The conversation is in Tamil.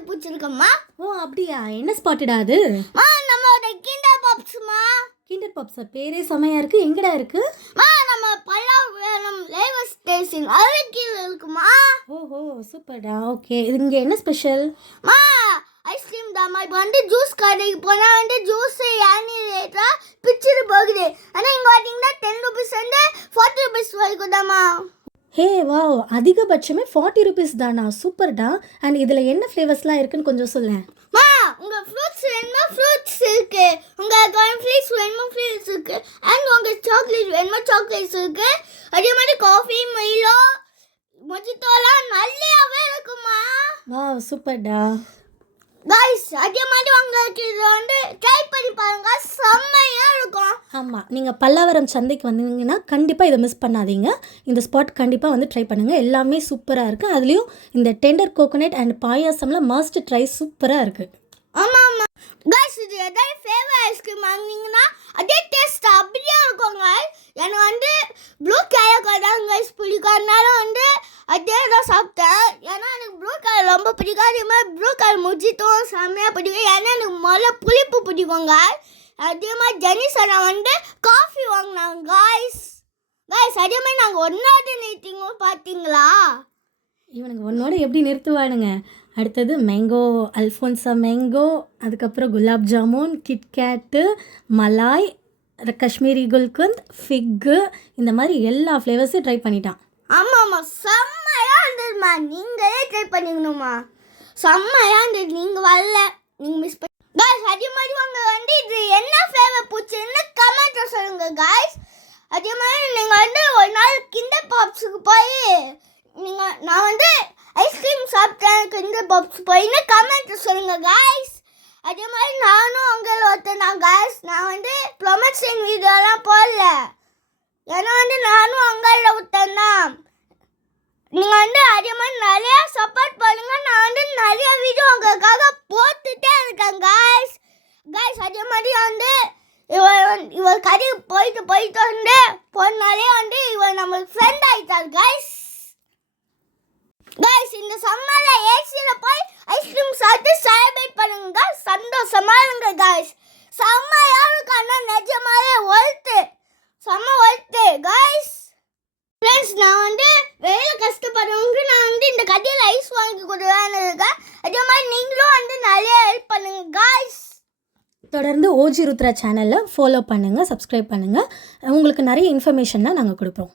கண்டுபிடிச்சிருக்கம்மா. ஓ அப்படியா? என்ன ஸ்பாட்டடா அது? நம்மளோட கிண்டர் பாப்ஸ்மா. கிண்டர் பாப்ஸா? பேரே செமையா இருக்கு. எங்கடா இருக்கு? நம்ம பல்லாவரம் ரயில்வே ஸ்டேஷன் அருகில் இருக்குமா. ஓஹோ சூப்பர்டா. ஓகே, இது இங்கே என்ன ஸ்பெஷல்? ஐஸ்கிரீம் தாம்மா. இப்போ ஜூஸ் கடைக்கு போனால் ஜூஸ் ஏனி ரேட்டாக பிச்சுட்டு போகுது. ஆனால் இங்கே பார்த்தீங்கன்னா 10 rupees 40 rupees வரைக்கும் தாம்மா. ஹே வாவ், அதிகபட்சமே 40 rupees தானா? சூப்பர்டா. அண்ட் இதில் என்ன ஃப்ளேவர்ஸ்லாம் இருக்குன்னு கொஞ்சம் சொல்லேன். உங்கள் ஃப்ரூட்ஸ் வேணுமா? ஃப்ரூட்ஸ் இருக்கு. உங்கள் கார்ன்ஃப்ளேக்ஸ் வேணுமா? ஃப்ளேக்ஸ் இருக்கு. அண்ட் உங்கள் சாக்லேட் வேணுமா? சாக்லேட்ஸ் இருக்கு. அதே மாதிரி காஃபி மைலோ மொஜிட்டோலாம் நல்லாவே இருக்குமா. வாவ் சூப்பர்டா. கைஸ் அதே மாதிரி உங்களுக்கு இது ட்ரை பண்ணி பாருங்க, செம்மையாக இருக்கும். ஆமாம், நீங்கள் பல்லாவரம் சந்தைக்கு வந்தீங்கன்னா கண்டிப்பாக இதை மிஸ் பண்ணாதீங்க. இந்த ஸ்பாட் கண்டிப்பாக ட்ரை பண்ணுங்கள். எல்லாமே சூப்பராக இருக்குது. அதுலேயும் இந்த டெண்டர் கோகோனட் அண்ட் பாயாசம்லாம் மஸ்ட் ட்ரை, சூப்பராக இருக்குது. ஆமாம் கைஸ், இது எதாவது ஃபேவரட் ஐஸ்கிரீம் வாங்கினீங்கன்னா அதே டேஸ்ட் அப்படியே இருக்குங்க. எனக்கு ப்ளூ கலர் தான் கைஸ் பிடிக்கும். அதனால அதே தான் சாப்பிட்டேன். ஏன்னா எனக்கு ப்ளூ கலர் ரொம்ப பிடிக்கும். அதே மாதிரி ப்ளூ கலர் முஜிட்டும் செம்மையாக பிடிக்கும். ஏன்னா எனக்கு முதல்ல புளிப்பு பிடிக்குங்க. அதே மாதிரி ஜெனிசனா காஃபி வாங்கினாங்க கைஸ். அதே மாதிரி நாங்கள் ஒன்றாவது நிறுத்திங்க பார்த்தீங்களா? இவனுங்க ஒன்னோட எப்படி நிறுத்துவானுங்க. அடுத்தது மேங்கோ அல்ஃபோன்ஸா மேங்கோ, அதுக்கப்புறம் குலாப் ஜாமுன், கிட்கேட்டு, மலாய், காஷ்மீரி குல்கந்த், ஃபிக்கு, இந்த மாதிரி எல்லா ஃப்ளேவர்ஸும் ட்ரை பண்ணிட்டான். ஆமாம்மா, செம்மையாக இருந்ததுமா. நீங்களே ட்ரை பண்ணிக்கணுமா. செம்மையாக இருந்தது. நீங்கள் வரல, நீங்கள் மிஸ் பண்ணி காய்ஸ். அதே மாதிரி உங்கள் இது என்ன ஃப்ளேவர் பிடிச்சிருன்னு கமெண்ட்டில் சொல்லுங்கள் காய்ஸ். அதே மாதிரி நீங்கள் ஒரு நாள் கிண்டர் பாப்ஸுக்கு போய் நான் ஐஸ்கிரீம் சாப்பிட்டேன் கிண்டர் பாப்ஸ் போயின்னு கமெண்ட்டில் சொல்லுங்கள் காய்ஸ். அதே மாதிரி நானும் உங்களை ஒருத்தன் தான் காய்ஸ். நான் ப்ரொமோஷன் வீடியோலாம் போடல. ஏன்னா நானும் உங்களில் ஒருத்தன் தான். நீங்கள் அதே மாதிரி நிறையா சப்போர்ட் பண்ணுங்கள். நான் நிறைய வீடியோ உங்களுக்காக போட்டுகிட்டே இருக்கேன் காய்ஸ். அதே மாதிரி இவர் கடைக்கு போயிட்டு போனாலே இவர் நம்மளுக்கு ஃப்ரெண்ட் ஆகிட்டார் காய்ஸ். இந்த சம்மரில் ஏசியில் போய் ஐஸ்கிரீம் சாப்பிட்டு செலிப்ரேட் பண்ணுங்க. சந்தோஷமாக இருங்க காய்ஸ். செம்மையாக இருக்கு. ஆனால் நிஜமாவே செம்ம ஒர்த்து காய்ஸ். ஃப்ரெண்ட்ஸ், நான் வெளியில் கஷ்டப்படுறவங்க நான் இந்த கடையில் ஐஸ் வாங்கி கொடுக்கலான்னு இருக்கேன். அதே மாதிரி நீங்களும் நிறைய ஹெல்ப் பண்ணுங்க காய்ஸ். தொடர்ந்து ஓஜி ருத்ரா சேனலில் ஃபாலோ பண்ணுங்கள், சப்ஸ்கிரைப் பண்ணுங்கள். உங்களுக்கு நிறைய இன்ஃபர்மேஷன்லாம் நாங்கள் கொடுப்போம்.